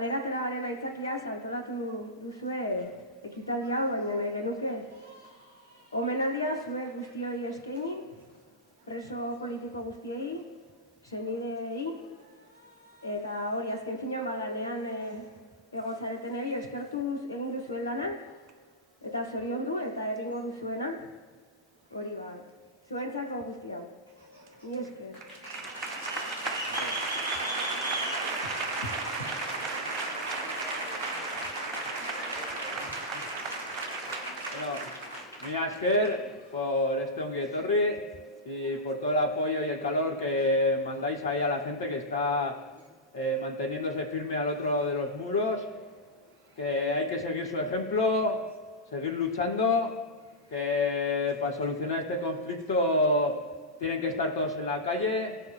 kaleratzearen aitzakiaz antolatu duzue ekitaldi hau, baina nahi genuke omenaldia zuek guztioi eskaini, preso politiko guztiei, senidei, eta hori azken finean balanean egon zaretenei eskertu egin duzuen lana, eta zoriondu eta egingo duzuena, hori zuentzako guzti hau. Ni esker. Mila esker por este ongi etorri y por todo el apoyo y el calor que mandáis ahí a la gente que está manteniéndose firme al otro lado de los muros, que hay que seguir su ejemplo, seguir luchando, que para solucionar este conflicto tienen que estar todos en la calle,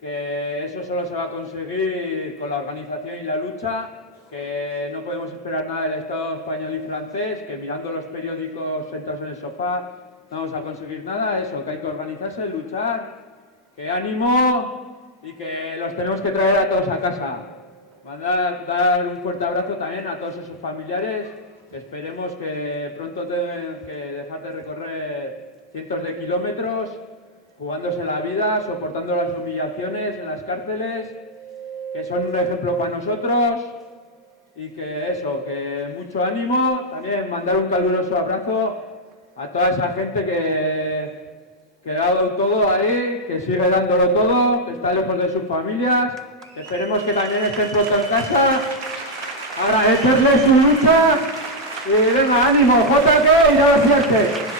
que eso solo se va a conseguir con la organización y la lucha, que no podemos esperar nada del Estado español y francés, que mirando los periódicos sentados en el sofá no vamos a conseguir nada, eso, que hay que organizarse, luchar, que ánimo y que los tenemos que traer a todos a casa. Dar un fuerte abrazo también a todos esos familiares, que esperemos que pronto tengan que dejar de recorrer cientos de kilómetros, jugándose la vida, soportando las humillaciones en las cárceles, que son un ejemplo para nosotros. Y que eso, que mucho ánimo, también mandar un caluroso abrazo a toda esa gente que ha dado todo ahí, que sigue dándolo todo, que está lejos de sus familias, que esperemos que también estén pronto en casa, agradecerles su lucha y venga, ánimo, JK y ya lo siente.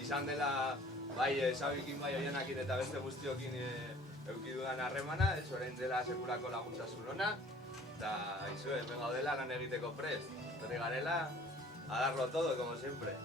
Izan dela, bai, Sabikin, bai, Oianakin eta beste guztiokin eukidudan harremana, orain dela sekulako laguntza zulona, eta izue, gaudela lan egiteko prest, berri garela, a darlo todo, como siempre.